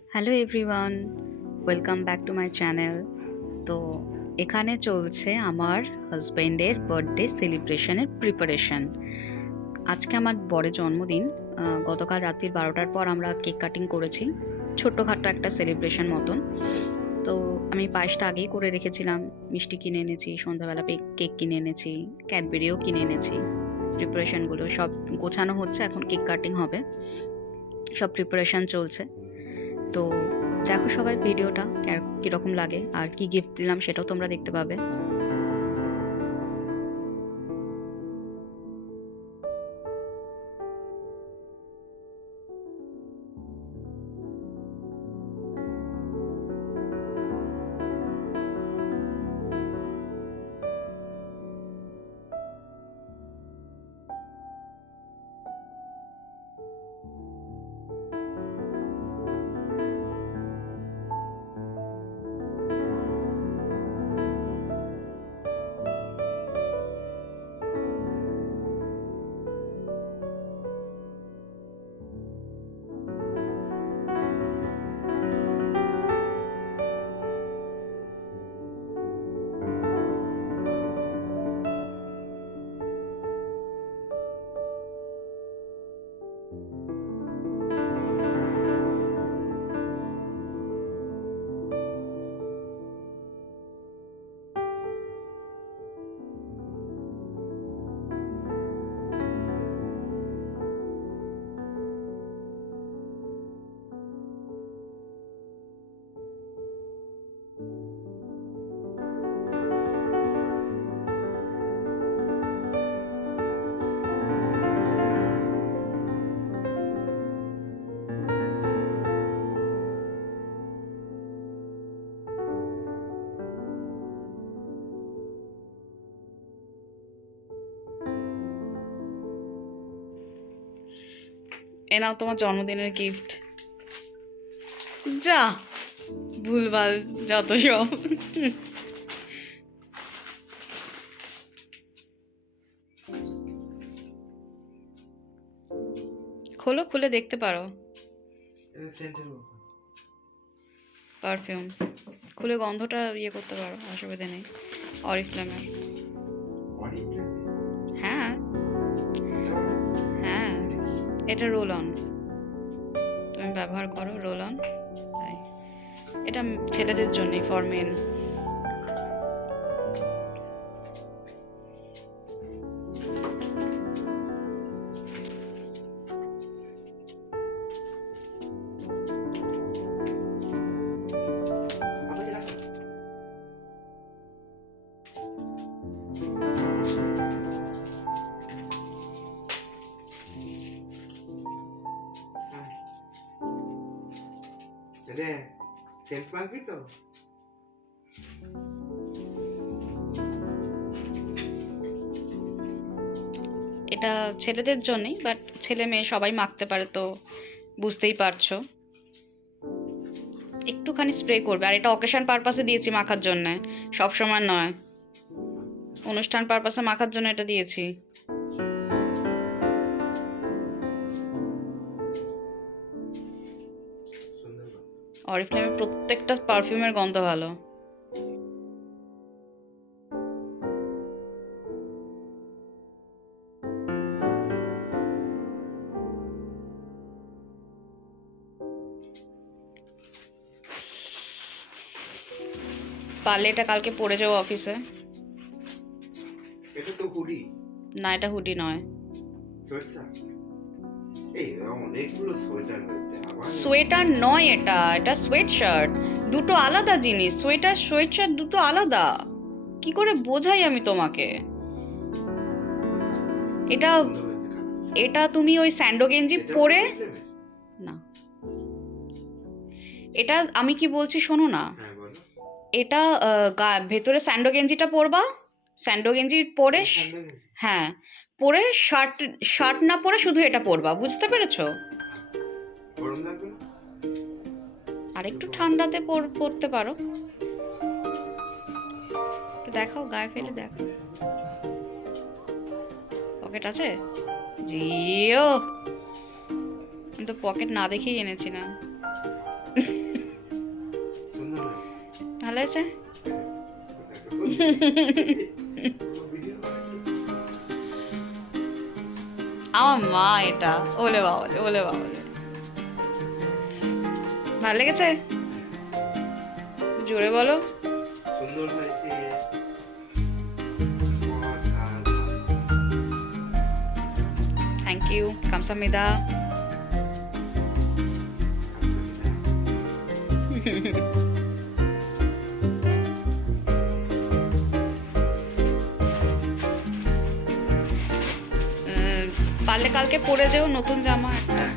Hello everyone, welcome back to my channel. তো এখানে চলছে আমার হাজব্যান্ডের বার্থডে সেলিব্রেশনের প্রিপারেশন। আজকে আমার বরের জন্মদিন। গতকাল রাত্রির 12টার পর আমরা কেক কাটিং করেছি, ছোট্টখাট্টো একটা সেলিব্রেশন মতন। তো আমি পায়েসটা আগেই করে রেখেছিলাম, মিষ্টি কিনে এনেছি, সন্ধ্যাবেলা কেক কিনে এনেছি, ক্যাডবেরিও কিনে এনেছি। প্রিপারেশনগুলো সব গোছানো হচ্ছে, এখন কেক কাটিং হবে, সব প্রিপারেশন চলছে। তো দেখো সবাই ভিডিওটা কীরকম লাগে, আর কি গিফট দিলাম সেটাও তোমরা দেখতে পাবে। এ নাও তোমার জন্মদিনের গিফট। যা ভুলভাল যত সব। খোলো, খুলে দেখতে পারো। পারফিউম খুলে গন্ধটা ইয়ে করতে পারো, অসুবিধা নেই। অরিফ্লেমের। হ্যাঁ হ্যাঁ, এটা রোল অন, তুমি ব্যবহার করো রোল অন। তাই এটা ছেলেদের জন্যই, ফর মেন। সেন্ট মাখবি তো? এটা ছেলেদের জন্যই, বাট ছেলে মেয়ে সবাই মাখতে পারে, তো বুঝতেই পারছো। একটুখানি স্প্রে করবে, আর এটা অকেশন পারপাসে দিয়েছি মাখার জন্য, সব সময় নয়, অনুষ্ঠান পারপাসে মাখার জন্য এটা দিয়েছি। অরিফ্লেমের প্রত্যেকটা পারফিউমের গন্ধ ভালো। পারলে এটা কালকে পরে যাও অফিসে। এটা তো হুডি। না, এটা হুডি নয়। সোয়েটার। এই অনেকগুলো সোয়েটার হয়েছে আবার। সোয়েটার নয়, এটা এটা সোয়েট শার্ট, দুটো আলাদা জিনিস। সোয়েটার সোয়েট শার্ট দুটো আলাদা, কি করে বোঝাই আমি তোমাকে। এটা এটা তুমি ওই স্যান্ডো গেঞ্জি পরে, না এটা আমি কি বলছি শোনো না। এটা ভেতরে স্যান্ডো গেঞ্জিটা পরবা, স্যান্ডো গেঞ্জি পরে, হ্যাঁ পরে শার্ট, শার্ট না পরে শুধু এটা পরবা, বুঝতে পেরেছো? গরম লাগবে না? আর একটু ঠান্ডাতে পরতে পারো। দেখাও, গায়ে ফেলে দেখো, পকেট আছে? জিও, আমি তো পকেট না দেখেই এনেছি না। ভালো হয়েছে? আমার মা এটা, ওলে বাবালে, ওলে বাবালে। ভালো লেগেছে? জোরে বলো। সুন্দর হয়েছে। থ্যাংক ইউ, কামসামিদা। পারলে কালকে পরে যেও, নতুন জামা একটা।